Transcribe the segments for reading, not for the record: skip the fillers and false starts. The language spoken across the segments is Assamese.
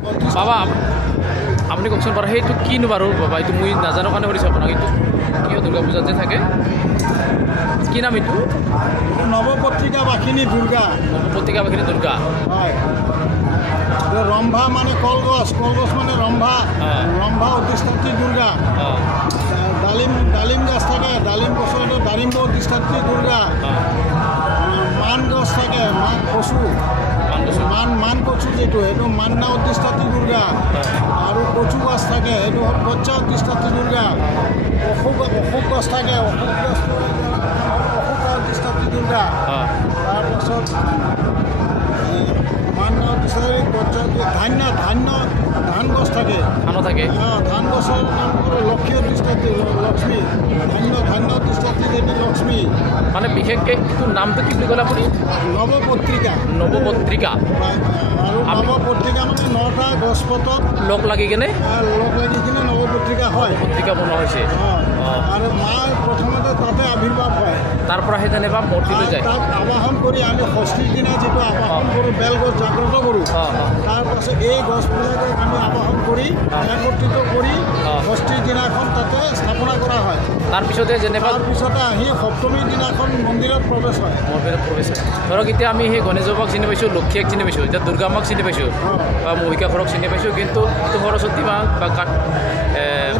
বাবা আপুনি কওকচোন বাৰু সেইটো কিনো বাৰু বাবা এইটো মই নাজানো কাৰণে সুধিছোঁ আপোনাক এইটো কিয় দুৰ্গা পূজাত যে থাকে কি নাম এইটো নৱপত্ৰিকা বাসিনী দুৰ্গা পত্ৰিকা বাহিনী দুৰ্গা হয় ৰম্ভা মানে কলগছ মানে ৰম্ভা ৰম্ভা অধিষ্ঠাত্ৰী দুৰ্গা অঁ ডালিম গছ থাকে ডালিম গছৰ ডালিম্ব অধিষ্ঠাত্ৰী দুৰ্গা মান গছ থাকে মান কচু যিটো সেইটো মান্না অধিষ্ঠাত্ৰী দুৰ্গা আৰু কচু গছ থাকে সেইটো হ'ল কচ্চা অধিষ্ঠাত্ৰী দুৰ্গা অশোক গছ থাকে অশোক অধিষ্ঠাত্ৰী দুৰ্গা তাৰপাছত মান্না অধিষ্ঠাত্ৰী কচ্চা ধান গছ থাকে ধান গছৰ নাম হ'ল লক্ষী অধিষ্ঠাত্ৰী লক্ষ্মী ধান্য অধিষ্ঠাত্ৰী দেৱী লক্ষ্মী মানে বিশেষকৈ এইটো নামটো কি বুলি ক'লে আপুনি নৱপত্ৰিকা আৰু নৱপত্ৰিকা মানে 9টা গছপতত লগ লাগি কিনে নৱপত্ৰিকা হয় পত্ৰিকা বনোৱা হৈছে আৰু মা প্ৰথমতে তাতে আৱিৰ্ভাৱ হয় তাৰ পৰা সেই যেনিবা মূৰ্তিলৈ যায় তাক আবাহন কৰি আমি ষষ্ঠীৰ দিনা যিটো আবাহন কৰোঁ বেলগছ জাগ্ৰত কৰোঁ তাৰপাছত এই গছবিলাকক আমি আবাহন কৰি একত্ৰিত কৰি ষষ্ঠীৰ দিনাখন তাতে স্থাপনা কৰা হয় তাৰপিছতে যেনিবা তাৰপিছতে আহি সপ্তমীৰ দিনাখন মন্দিৰত প্ৰৱেশ হয় মন্দিৰত প্ৰৱেশ হয় ধৰক এতিয়া আমি সেই গণেশ বাবাক চিনি পাইছোঁ লক্ষীক চিনি পাইছোঁ এতিয়া দুৰ্গা মাক চিনি পাইছোঁ বা মহিষাসুৰক চিনি পাইছোঁ কিন্তু সৰস্বতী মাক বা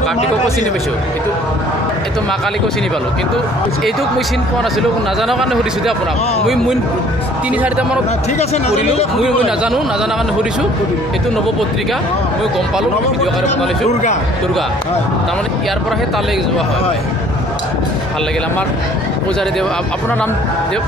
কাৰ্তিককো চিনি পাইছোঁ কিন্তু এইটো মা কালীকো চিনি পালোঁ কিন্তু এইটোক মই চিনি পোৱা নাছিলোঁ নাজানাৰ কাৰণে সুধিছোঁ যে আপোনাক মই 3-4টা মানত ঠিক আছে কৰিলোঁ মই নাজানাৰ কাৰণে সুধিছোঁ এইটো নৱপত্ৰিকা মই গম পালোঁ ভিডিঅ' আকাৰে বনাইছোঁ দুৰ্গা তাৰমানে ইয়াৰ পৰাহে তালৈ যোৱা হয় ভাল লাগিল আমাৰ পূজাৰী দেৱ আপোনাৰ নাম দেৱ